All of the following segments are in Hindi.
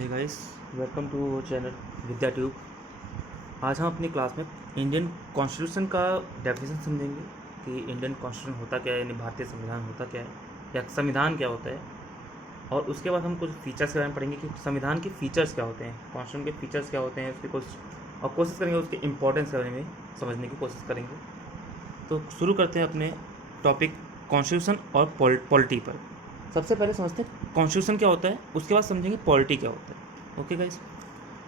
Hey guys, welcome to channel Vidya tube. आज हम अपनी क्लास में इंडियन कॉन्स्टिट्यूशन का डेफिनेशन समझेंगे कि इंडियन कॉन्स्टिट्यूशन होता क्या है, यानी भारतीय संविधान होता क्या है या संविधान क्या होता है। और उसके बाद हम कुछ फीचर्स के बारे में पढ़ेंगे कि संविधान के फीचर्स क्या होते हैं, कॉन्स्टिट्यूशन के फीचर्स क्या होते हैं, उसके कुछ और कोशिश करेंगे उसके इम्पोर्टेंस के बारे में समझने की कोशिश करेंगे। तो शुरू करते हैं अपने टॉपिक कॉन्स्टिट्यूशन और पॉलिटी पर। सबसे पहले समझते हैं कॉन्स्टिट्यूशन क्या होता है, उसके बाद समझेंगे पॉलिटी क्या होता है। ओके गाइस,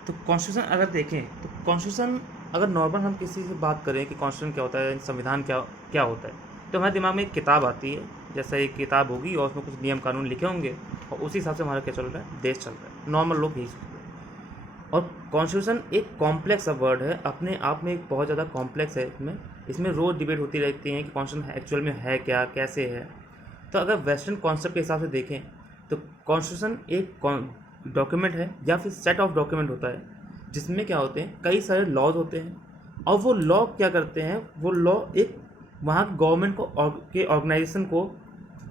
तो कॉन्स्टिट्यूशन अगर देखें तो कॉन्स्टिट्यूशन अगर नॉर्मल हम किसी से बात करें कि कॉन्स्टिट्यूशन क्या होता है, संविधान क्या क्या होता है, तो हमारे दिमाग में एक किताब आती है। जैसे एक किताब होगी और उसमें कुछ नियम कानून लिखे होंगे और उसी हिसाब से हमारा क्या चल रहा है, देश चल रहा है। नॉर्मल लोग यही सोचते हैं। और कॉन्स्टिट्यूशन एक कॉम्प्लेक्स वर्ड है, अपने आप में एक बहुत ज़्यादा कॉम्प्लेक्स है। इसमें रोज़ डिबेट होती रहती है कि कॉन्स्टिट्यूशन एक्चुअल में है क्या, कैसे है। तो अगर वेस्टर्न कॉन्सेप्ट के हिसाब से देखें तो कॉन्स्टिट्यूशन एक डॉक्यूमेंट है या फिर सेट ऑफ डॉक्यूमेंट होता है जिसमें क्या होते हैं, कई सारे लॉज होते हैं। और वो लॉ क्या करते हैं, वो लॉ एक वहाँ की गवर्नमेंट को के ऑर्गेनाइजेशन को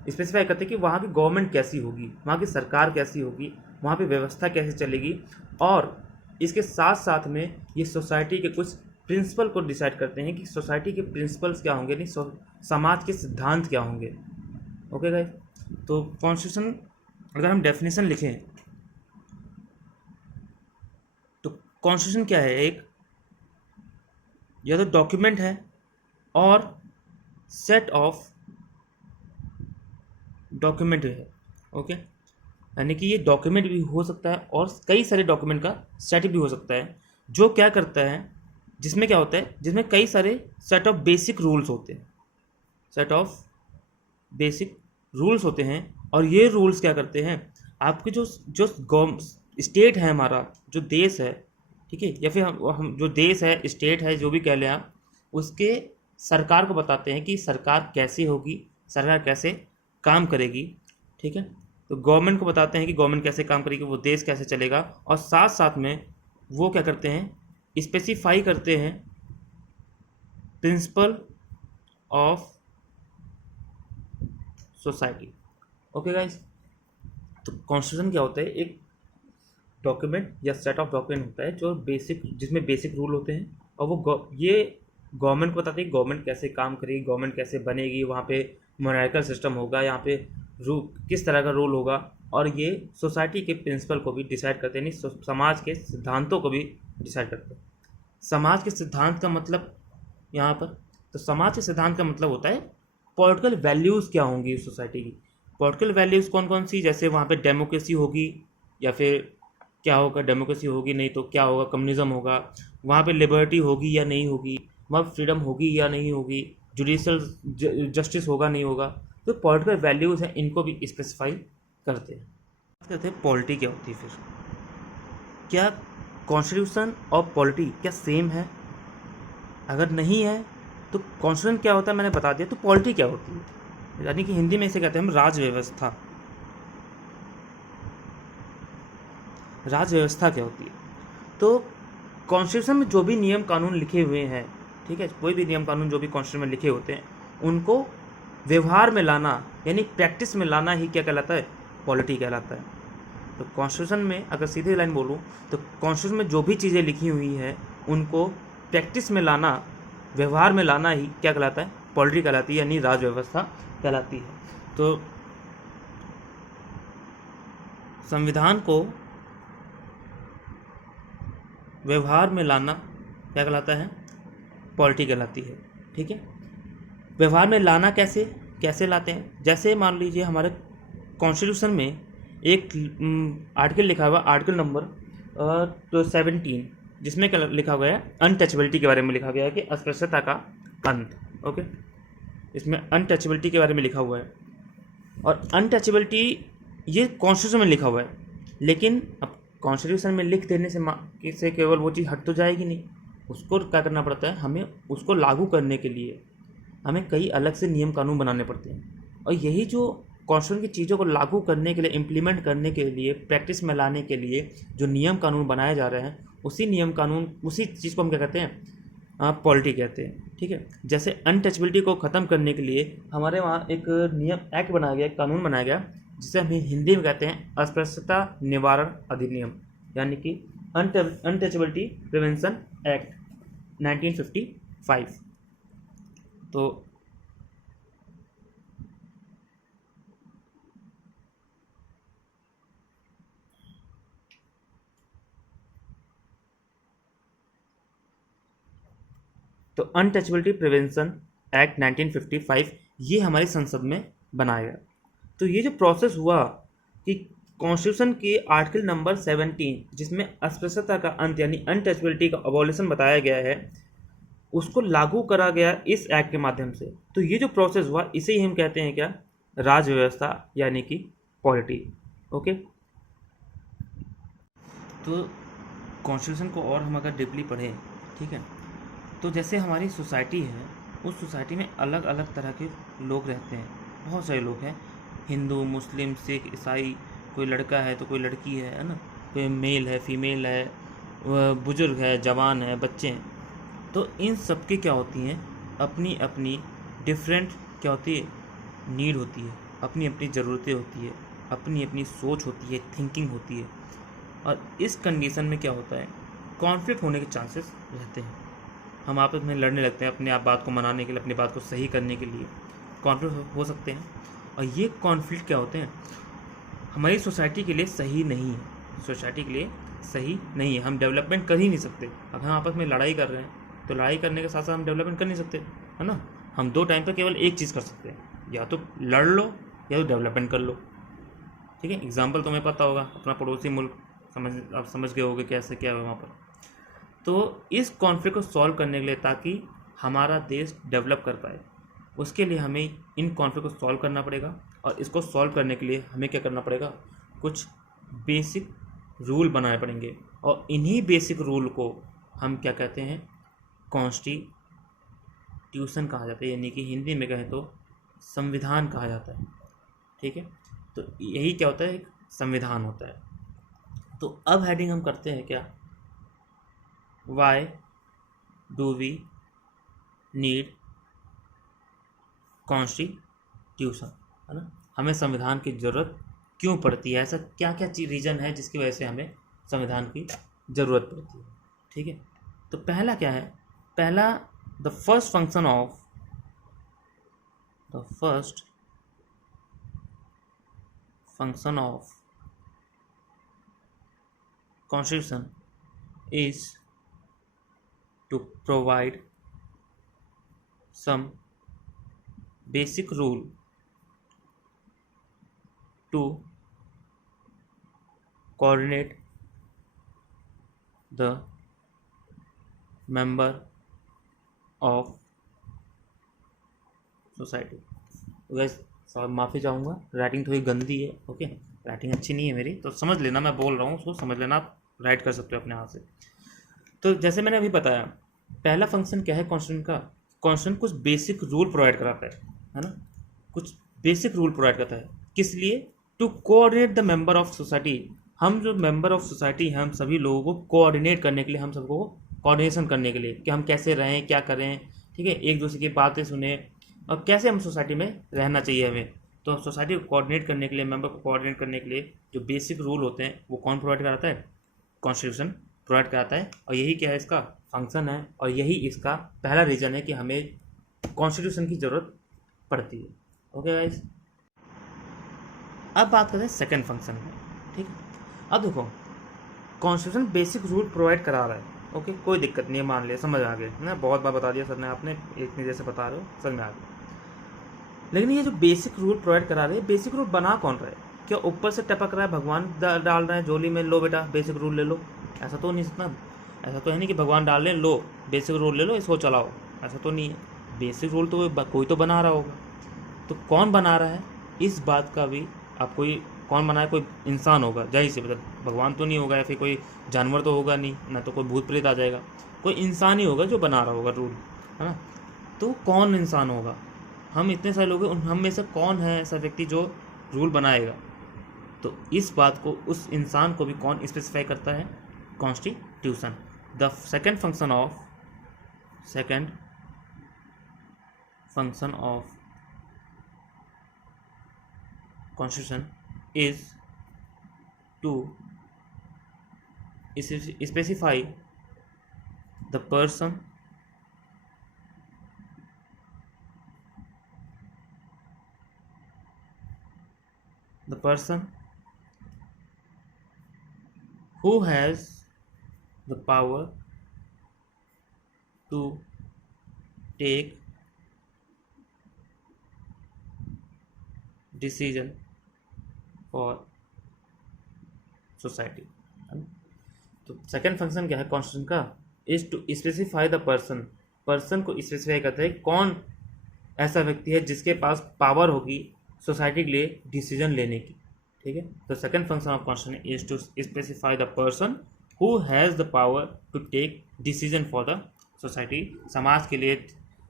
स्पेसिफाई करते हैं कि वहाँ की गवर्नमेंट कैसी होगी, वहाँ की सरकार कैसी होगी, वहाँ पे व्यवस्था कैसे चलेगी। और इसके साथ साथ में ये सोसाइटी के कुछ प्रिंसिपल को डिसाइड करते हैं कि सोसाइटी के प्रिंसिपल्स क्या होंगे, नहीं समाज के सिद्धांत क्या होंगे। ओके गाइस, तो कॉन्स्टिट्यूशन अगर हम डेफिनेशन लिखें तो कॉन्स्टिट्यूशन क्या है, एक या तो डॉक्यूमेंट है और सेट ऑफ डॉक्यूमेंट है। ओके, यानी कि ये डॉक्यूमेंट भी हो सकता है और कई सारे डॉक्यूमेंट का सेट भी हो सकता है। जो क्या करता है, जिसमें क्या होता है, जिसमें कई सारे सेट ऑफ बेसिक रूल्स होते हैं, सेट ऑफ बेसिक रूल्स होते हैं। और ये रूल्स क्या करते हैं, आपके जो जो स्टेट है, हमारा जो देश है, ठीक है, या फिर हम जो देश है, स्टेट है, जो भी कह लें आप, उसके सरकार को बताते हैं कि सरकार कैसी होगी, सरकार कैसे काम करेगी। ठीक है, तो गवर्नमेंट को बताते हैं कि गवर्नमेंट कैसे काम करेगी, वो देश कैसे चलेगा। और साथ साथ में वो क्या करते हैं, स्पेसिफाई करते हैं principle of society. Okay guys, तो कॉन्स्टिट्यूशन क्या होता है, एक डॉक्यूमेंट या सेट ऑफ डॉक्यूमेंट होता है जो बेसिक, जिसमें बेसिक रूल होते हैं। और वो ये गवर्नमेंट को बताते हैं गवर्नमेंट कैसे काम करेगी, गवर्नमेंट कैसे बनेगी, वहाँ पे मोनार्कल सिस्टम होगा, यहाँ पे किस तरह का रूल होगा। और ये सोसाइटी के प्रिंसिपल को भी डिसाइड करते हैं, नहीं समाज के सिद्धांतों को भी डिसाइड करते हैं। समाज के सिद्धांत का मतलब यहाँ पर, तो समाज के सिद्धांत का मतलब होता है पॉलिटिकल वैल्यूज़ क्या होंगी सोसाइटी की। पॉलिटिकल वैल्यूज़ कौन कौन सी, जैसे वहाँ पे डेमोक्रेसी होगी या फिर क्या होगा, डेमोक्रेसी होगी नहीं तो क्या होगा, कम्युनिज्म होगा। वहाँ पे लिबर्टी होगी या नहीं होगी, वहाँ फ्रीडम होगी या नहीं होगी, जुडिशल जस्टिस होगा नहीं होगा। तो पॉलिटिकल वैल्यूज़ हैं, इनको भी स्पेसिफाई करते हैं। बात करते हैं पॉलिटी क्या होती है। फिर क्या कॉन्स्टिट्यूशन और पॉलिटी क्या सेम है? अगर नहीं है तो कॉन्स्टिट्यूशन क्या होता है मैंने बता दिया, तो पॉलिटी क्या होती है, यानी कि हिंदी में इसे कहते हैं हम राज व्यवस्था। राज व्यवस्था क्या होती है, तो कॉन्स्टिट्यूशन में जो भी नियम कानून लिखे हुए हैं, ठीक है, कोई भी नियम कानून जो भी कॉन्स्टिट्यूशन में लिखे होते हैं, उनको व्यवहार में लाना यानी प्रैक्टिस में लाना ही क्या कहलाता है, पॉलिटी कहलाता है। तो कॉन्स्टिट्यूशन में अगर सीधी लाइन बोलूँ तो कॉन्स्टिट्यूशन में जो भी चीज़ें लिखी हुई हैं उनको प्रैक्टिस में लाना, व्यवहार में लाना ही क्या कहलाता है, पॉलिटी कहलाती है, यानी राज व्यवस्था कहलाती है। तो संविधान को व्यवहार में लाना क्या कहलाता है, पॉलिटी कहलाती है। ठीक है, व्यवहार में लाना कैसे कैसे लाते हैं, जैसे मान लीजिए हमारे कॉन्स्टिट्यूशन में एक आर्टिकल लिखा हुआ, आर्टिकल नंबर 17, जिसमें क्या लिखा हुआ है, अनटचेबिलिटी के बारे में लिखा गया है कि अस्पृश्यता का अंत। ओके, इसमें अनटचेबिलिटी के बारे में लिखा हुआ है। और अनटचेबिलिटी ये कॉन्स्टिट्यूशन में लिखा हुआ है, लेकिन अब कॉन्स्टिट्यूशन में लिख देने से केवल वो चीज़ हट तो जाएगी नहीं, उसको क्या करना पड़ता है, हमें उसको लागू करने के लिए हमें कई अलग से नियम कानून बनाने पड़ते हैं। और यही जो कॉन्स्टिट्यूशन की चीज़ों को लागू करने के लिए, इम्प्लीमेंट करने के लिए, प्रैक्टिस में लाने के लिए जो नियम कानून बनाए जा रहे हैं, उसी नियम कानून, उसी चीज़ को हम क्या कहते हैं, पॉलिटी कहते हैं। ठीक है, जैसे अनटचेबिलिटी को ख़त्म करने के लिए हमारे वहाँ एक नियम एक्ट बनाया गया, कानून बनाया गया, जिसे हम हिंदी में कहते हैं अस्पृश्यता निवारण अधिनियम। यानी कि अनटचेबिलिटी प्रिवेंशन एक्ट 1955। तो अनटचेबिलिटी प्रिवेंशन एक्ट 1955 ये हमारी संसद में बनाया गया। तो ये जो प्रोसेस हुआ कि कॉन्स्टिट्यूशन के आर्टिकल नंबर 17 जिसमें अस्पृश्यता का अंत यानी अनटचेबिलिटी का अबॉलिशन बताया गया है, उसको लागू करा गया इस एक्ट के माध्यम से। तो ये जो प्रोसेस हुआ इसे ही हम कहते हैं क्या, राज व्यवस्था यानी कि पॉलिटी। ओके, तो कॉन्स्टिट्यूशन को और हम अगर डीपली पढ़ें, ठीक है, तो जैसे हमारी सोसाइटी है, उस सोसाइटी में अलग अलग तरह के लोग रहते हैं, बहुत सारे लोग हैं, हिंदू, मुस्लिम, सिख, ईसाई, कोई लड़का है तो कोई लड़की है ना, कोई मेल है, फीमेल है, बुजुर्ग है, जवान है, बच्चे हैं। तो इन सब की क्या होती हैं, अपनी अपनी डिफरेंट क्या होती है, नीड होती है, अपनी अपनी ज़रूरतें होती है, अपनी अपनी सोच होती है, थिंकिंग होती है। और इस कंडीशन में क्या होता है, कॉन्फ्लिक्ट होने के चांसेस रहते हैं। हम आपस में लड़ने लगते हैं अपने आप बात को मनाने के लिए, अपनी बात को सही करने के लिए कॉन्फ्लिक्ट हो सकते हैं। और ये कॉन्फ्लिक्ट क्या होते हैं, हमारी सोसाइटी के लिए सही नहीं है, सोसाइटी के लिए सही नहीं है। हम डेवलपमेंट कर ही नहीं सकते। अगर हम आपस में लड़ाई कर रहे हैं तो लड़ाई करने के साथ साथ हम डेवलपमेंट कर नहीं सकते, है ना। हम दो टाइम पर केवल एक चीज़ कर सकते हैं, या तो लड़ लो या तो डेवलपमेंट कर लो। ठीक है, एग्जाम्पल तुम्हें पता होगा, अपना पड़ोसी मुल्क आप समझ गए होगे कैसे क्या है वहाँ पर। तो इस कॉन्फ्लिक्ट को सॉल्व करने के लिए, ताकि हमारा देश डेवलप कर पाए, उसके लिए हमें इन कॉन्फ्लिक्ट को सॉल्व करना पड़ेगा। और इसको सॉल्व करने के लिए हमें क्या करना पड़ेगा, कुछ बेसिक रूल बनाने पड़ेंगे। और इन्हीं बेसिक रूल को हम क्या कहते हैं, कॉन्स्टिट्यूशन कहा जाता है, यानी कि हिंदी में कहें तो संविधान कहा जाता है। ठीक है, तो यही क्या होता है, एक संविधान होता है। तो अब हेडिंग हम करते हैं क्या, why do we need constitution, है ना। हमें संविधान की ज़रूरत क्यों पड़ती है, ऐसा क्या क्या रीज़न है जिसकी वजह से हमें संविधान की ज़रूरत पड़ती है। ठीक है, तो पहला क्या है, पहला the first function of constitution is to provide some basic rule to coordinate the member of society। तो गैस माफ़ी चाहूँगा, राइटिंग थोड़ी गंदी है। ओके, राइटिंग अच्छी नहीं है मेरी, तो समझ लेना, मैं बोल रहा हूँ उसको समझ लेना, आप राइट कर सकते हो अपने हाथ से। तो जैसे मैंने अभी बताया, पहला फंक्शन क्या है कॉन्स्टिट्यूशन का, कॉन्स्टिट्यूशन कुछ बेसिक रूल प्रोवाइड कराता है ना, कुछ बेसिक रूल प्रोवाइड करता है, किस लिए, to coordinate the member of society. हम जो मेंबर ऑफ सोसाइटी हैं, हम सभी लोगों को कोऑर्डिनेट करने के लिए, हम सबको कोऑर्डिनेशन करने के लिए कि हम कैसे रहें, क्या करें, ठीक है, एक दूसरे की बातें सुने और कैसे हम सोसाइटी में रहना चाहिए हमें। तो सोसाइटी को कोऑर्डिनेट करने के लिए, मेंबर को कोऑर्डिनेट करने के लिए जो बेसिक रूल होते हैं वो कौन प्रोवाइड कराता है, कॉन्स्टिट्यूशन प्रोवाइड कराता है। और यही क्या है, इसका फंक्शन है, और यही इसका पहला रीज़न है कि हमें कॉन्स्टिट्यूशन की ज़रूरत पड़ती है। ओके गाइस, अब बात करते हैं सेकंड फंक्शन में। ठीक है, अब देखो, कॉन्स्टिट्यूशन बेसिक रूल प्रोवाइड करा रहा है, ओके, कोई दिक्कत नहीं है, मान लिया, समझ आ गया ना, बहुत बार बता दिया सर ने, आपने इतनी देर से बता रहे हो, समझ में आ गया। लेकिन ये जो बेसिक रूल प्रोवाइड करा रहे हैं, बेसिक रूल बना कौन रहा है, क्या ऊपर से टपक रहा है, भगवान डाल रहे हैं झोली में, लो बेटा बेसिक रूल ले लो, ऐसा तो नहीं सकता। ऐसा तो है नहीं कि भगवान डाल लें, लो बेसिक रूल ले लो, इसको चलाओ, ऐसा तो नहीं है। बेसिक रूल तो कोई तो बना रहा होगा। तो कौन बना रहा है, इस बात का भी आप, कोई कौन बनाए, कोई इंसान होगा, जाहिर सी, मतलब भगवान तो नहीं होगा, या फिर कोई जानवर तो होगा नहीं ना, तो कोई भूत प्रेत आ जाएगा, कोई इंसान ही होगा जो बना रहा होगा रूल, है ना। तो कौन इंसान होगा, हम इतने सारे लोग हैं, हम में से कौन है ऐसा व्यक्ति जो रूल बनाएगा। तो इस बात को, उस इंसान को भी कौन स्पेसिफाई करता है, constitution. The second function of constitution is to specify the person who has the power to take decision for society। तो सेकेंड फंक्शन क्या है कॉन्स्टिट्यूशन का, is to specify the person को स्पेसिफाई करता है कौन ऐसा व्यक्ति है जिसके पास पावर होगी सोसाइटी के लिए डिसीजन लेने की। ठीक है, तो second function of constitution is to specify the person who has the power to take decision for the society. समाज के लिए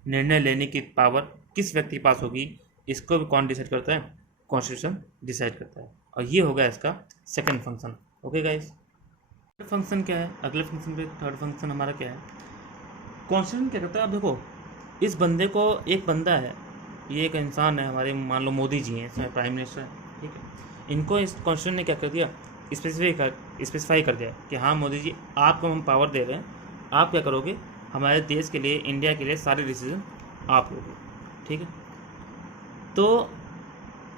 निर्णय लेने की पावर किस व्यक्ति के पास होगी, इसको भी कौन डिसाइड करता है, कॉन्स्टिट्यूशन डिसाइड करता है। और ये होगा इसका second function. Okay guys, third function क्या है, अगले फंक्शन पे थर्ड फंक्शन हमारा क्या है, कॉन्स्टिट्यूशन क्या करता है। अब देखो, इस बंदे को, एक बंदा है, ये एक इंसान है, हमारे मान लो मोदी जी हैं, इसमें प्राइम मिनिस्टर है, ठीक है, इनको इस कॉन्स्टिट्यूशन ने क्या कर दिया, स्पेसिफाई कर दिया कि हाँ मोदी जी, आपको हम पावर दे रहे हैं, आप क्या करोगे, हमारे देश के लिए, इंडिया के लिए सारे डिसीजन आप लोगे। ठीक है, तो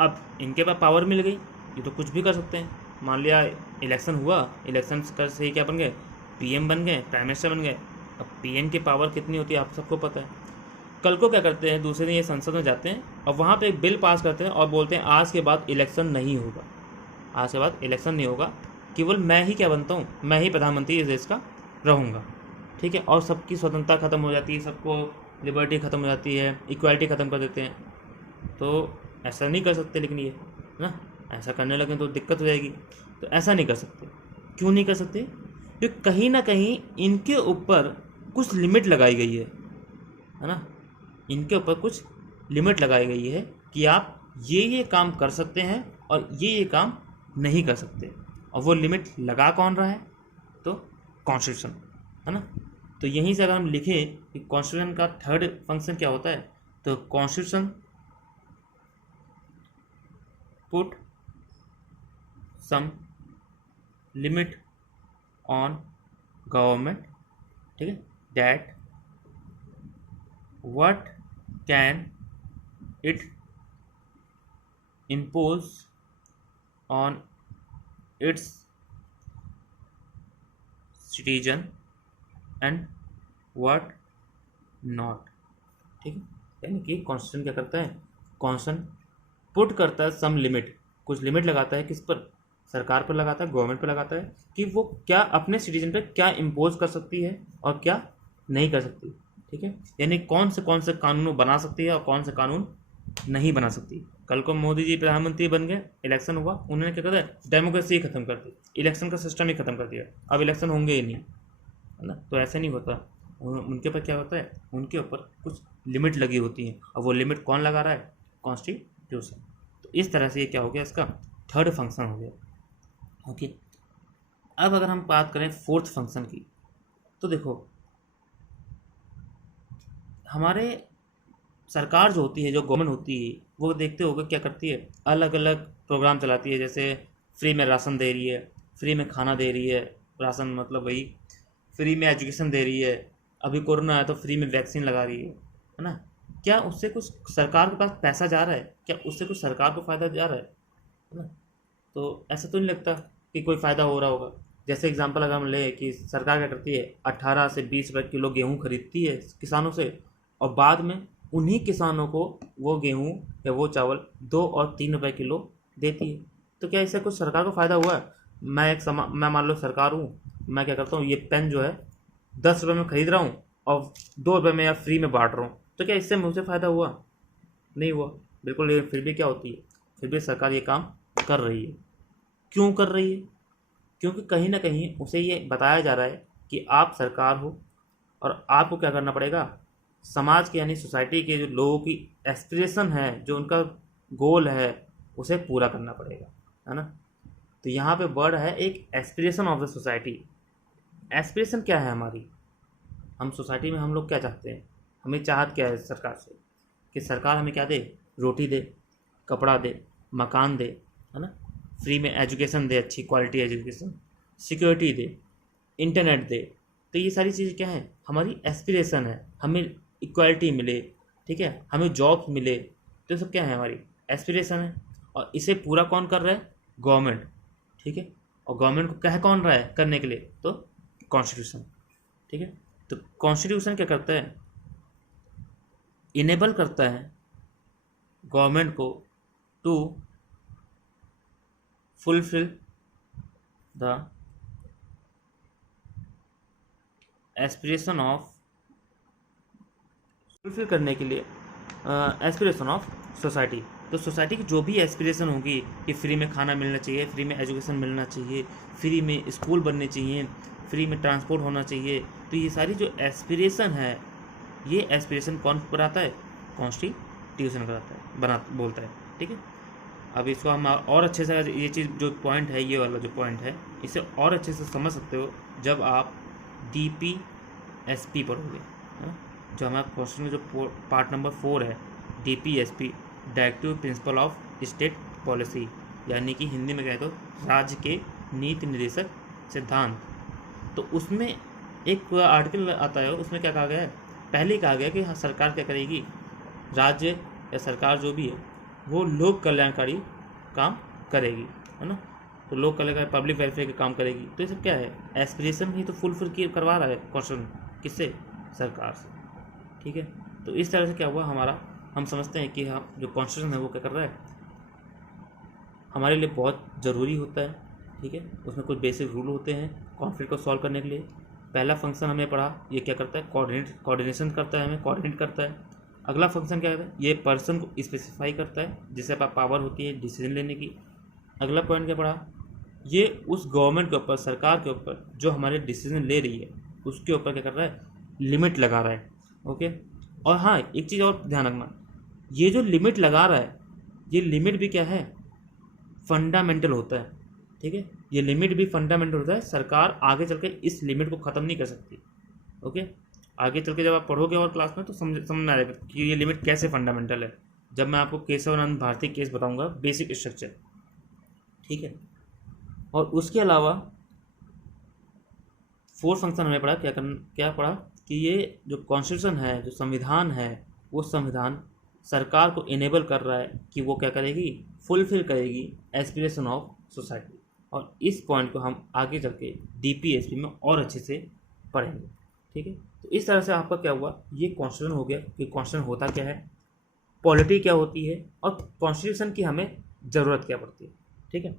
अब इनके पास पावर मिल गई, ये तो कुछ भी कर सकते हैं। मान लिया इलेक्शन हुआ, इलेक्शन कर से ही क्या बन गए, पीएम बन गए, प्राइम मिनिस्टर बन गए। अब पीएम की पावर कितनी होती है आप सबको पता है। कल को क्या करते हैं, दूसरे दिन ये संसद में जाते हैं और वहाँ पे एक बिल पास करते हैं और बोलते हैं आज के बाद इलेक्शन नहीं होगा, आज के बाद इलेक्शन नहीं होगा, केवल मैं ही क्या बनता हूँ, मैं ही प्रधानमंत्री इस देश का रहूँगा। ठीक है, और सबकी स्वतंत्रता खत्म हो जाती है, सबको लिबर्टी खत्म हो जाती है, इक्वालिटी ख़त्म कर देते हैं। तो ऐसा नहीं कर सकते, लेकिन ये ना, ऐसा करने लगे तो दिक्कत हो जाएगी। तो ऐसा नहीं कर सकते। क्यों नहीं कर सकते, क्योंकि कहीं ना कहीं इनके ऊपर कुछ लिमिट लगाई गई है ना, इनके ऊपर कुछ लिमिट लगाई गई है कि आप ये काम कर सकते हैं और ये काम नहीं कर सकते। और वो लिमिट लगा कौन रहा है, तो कॉन्स्टिट्यूशन है ना। तो यहीं से अगर हम लिखें कि कॉन्स्टिट्यूशन का थर्ड फंक्शन क्या होता है, तो constitution put some limit on government, ठीक है, that what can it impose on its citizen and what not. ठीक है, यानी कि कॉन्स्टिट्यूशन क्या करता है, कॉन्स्टिट्यूशन पुट करता है सम लिमिट, कुछ लिमिट लगाता है, किस पर, सरकार पर लगाता है, गवर्नमेंट पर लगाता है, कि वो क्या अपने सिटीजन पर क्या इम्पोज कर सकती है और क्या नहीं कर सकती। ठीक है, यानी कौन से कानून बना सकती है और कौन से कानून नहीं बना सकती। कल को मोदी जी प्रधानमंत्री बन गए, इलेक्शन हुआ, उन्होंने क्या कर दिया, डेमोक्रेसी खत्म कर दी, इलेक्शन का सिस्टम ही खत्म कर दिया, अब इलेक्शन होंगे ही नहीं, है ना। तो ऐसा नहीं होता, उनके ऊपर क्या होता है, उनके ऊपर कुछ लिमिट लगी होती है, और वो लिमिट कौन लगा रहा है, कॉन्स्टिट्यूशन। तो इस तरह से ये क्या हो गया, इसका थर्ड फंक्शन हो गया। ओके, अब अगर हम बात करें फोर्थ फंक्शन की, तो देखो हमारे सरकार जो होती है, जो गवर्नमेंट होती है, वो देखते होगा क्या करती है, अलग अलग प्रोग्राम चलाती है, जैसे फ्री में राशन दे रही है, फ्री में खाना दे रही है, राशन मतलब वही, फ्री में एजुकेशन दे रही है, अभी कोरोना है तो फ्री में वैक्सीन लगा रही है ना। क्या उससे कुछ सरकार के पास पैसा जा रहा है, क्या उससे कुछ सरकार को फ़ायदा जा रहा है ना। तो ऐसा तो नहीं लगता कि कोई फ़ायदा हो रहा होगा। जैसे एग्जांपल अगर हम ले कि सरकार क्या करती है, 18 से 20 रुपये किलो गेहूँ खरीदती है किसानों से, और बाद में उन्हीं किसानों को वो गेहूँ या वो चावल 2 और 3 रुपये किलो देती है। तो क्या इससे कुछ सरकार को फ़ायदा हुआ है। मैं मान लो सरकार हूँ, मैं क्या करता हूँ, ये पेन जो है 10 रुपये में ख़रीद रहा हूँ और 2 रुपये में या फ्री में बांट रहा हूँ, तो क्या इससे मुझे फ़ायदा हुआ, नहीं हुआ बिल्कुल। ये फिर भी क्या होती है, फिर भी सरकार ये काम कर रही है। क्यों कर रही है, क्योंकि कहीं ना कहीं उसे ये बताया जा रहा है कि आप सरकार हो और आपको क्या करना पड़ेगा, समाज के यानी सोसाइटी के जो लोगों की एस्पिरेशन है, जो उनका गोल है, उसे पूरा करना पड़ेगा, है ना। तो यहाँ पे वर्ड है एक aspiration of the society. Aspiration क्या है हमारी, हम सोसाइटी में हम लोग क्या चाहते हैं, हमें चाहत क्या है सरकार से, कि सरकार हमें क्या दे, रोटी दे, कपड़ा दे, मकान दे, है ना, फ्री में एजुकेशन दे, अच्छी क्वालिटी एजुकेशन, सिक्योरिटी दे, इंटरनेट दे। तो ये सारी चीज़ें क्या है, हमारी एस्पिरेशन है, हमें इक्वालिटी मिले, ठीक है, हमें जॉब मिले, तो ये सब क्या है, हमारी एस्पिरेशन है। और इसे पूरा कौन कर रहा है, गवर्नमेंट, ठीक है। और गवर्नमेंट को कह कौन रहा है करने के लिए, तो कॉन्स्टिट्यूशन, ठीक है। तो कॉन्स्टिट्यूशन क्या करता है, इनेबल करता है गवर्नमेंट को to fulfil the aspiration of, fulfil करने के लिए एस्पिरेशन ऑफ सोसाइटी। तो सोसाइटी की जो भी एस्पिरेशन होगी कि फ्री में खाना मिलना चाहिए, फ्री में एजुकेशन मिलना चाहिए, फ्री में स्कूल बनने चाहिए, फ्री में ट्रांसपोर्ट होना चाहिए, तो ये सारी जो एस्पिरेशन है, ये एस्पिरेशन कौन कराता है, कॉन्स्टिट्यूशन कराता है, बना बोलता है, ठीक है। अब इसको हम और अच्छे से, ये चीज़ जो पॉइंट है, ये वाला जो पॉइंट है, इसे और अच्छे से समझ सकते हो जब आप DPSP पढ़ोगे, है ना। जो हमारा क्वेश्चन में जो पार्ट नंबर 4 है, DPSP, directive principle of state policy, यानी कि हिंदी में कहे तो राज्य के नीति निर्देशक सिद्धांत। तो उसमें एक आर्टिकल आता है, उसमें क्या कहा गया है, पहले कहा गया कि हाँ, सरकार क्या करेगी, राज्य या सरकार जो भी है वो लोक कल्याणकारी काम करेगी, है ना। तो लोक कल्याणकारी, पब्लिक वेलफेयर के काम करेगी। तो ये सब क्या है, एस्पिरेशन ही तो फुलफिल करवा रहा है क्वेश्चन, किससे, सरकार से, ठीक है। तो इस तरह से क्या हुआ हमारा, हम समझते हैं कि हम जो कॉन्स्टिट्यूशन है वो क्या कर रहा है, हमारे लिए बहुत ज़रूरी होता है, ठीक है। उसमें कुछ बेसिक रूल होते हैं कॉन्फ्लिक्ट को सॉल्व करने के लिए। पहला फंक्शन हमने पढ़ा, ये क्या करता है, कोऑर्डिनेशन करता है, हमें कोऑर्डिनेट करता है। अगला फंक्शन क्या करता है, ये पर्सन को स्पेसिफाई करता है, जिससे पावर होती है डिसीजन लेने की। अगला पॉइंट क्या पढ़ा, ये उस गवर्नमेंट के ऊपर, सरकार के ऊपर जो हमारे डिसीजन ले रही है उसके ऊपर क्या कर रहा है, लिमिट लगा रहा है, ओके। और हाँ, एक चीज़ और ध्यान रखना, ये जो लिमिट लगा रहा है, ये लिमिट भी क्या है, फंडामेंटल होता है, ठीक है। ये लिमिट भी फंडामेंटल होता है, सरकार आगे चल के इस लिमिट को ख़त्म नहीं कर सकती, ओके। आगे चल के जब आप पढ़ोगे और क्लास में तो समझ में आ जाएगा कि ये लिमिट कैसे फंडामेंटल है, जब मैं आपको केशवानंद भारती केस बताऊंगा, बेसिक स्ट्रक्चर, ठीक है। और उसके अलावा 4 फंक्शन हमें पढ़ा, क्या पढ़ा कि ये जो कॉन्स्टिट्यूशन है, जो संविधान है, वो संविधान सरकार को इनेबल कर रहा है कि वो क्या करेगी, फुलफिल करेगी एस्पिरेशन ऑफ सोसाइटी। और इस पॉइंट को हम आगे चल के DPSP में और अच्छे से पढ़ेंगे, ठीक है। तो इस तरह से आपका क्या हुआ, ये कॉन्स्टिट्यूशन हो गया कि कॉन्स्टिट्यूशन होता क्या है, पॉलिटी क्या होती है, और कॉन्स्टिट्यूशन की हमें ज़रूरत क्या पड़ती है, ठीक है।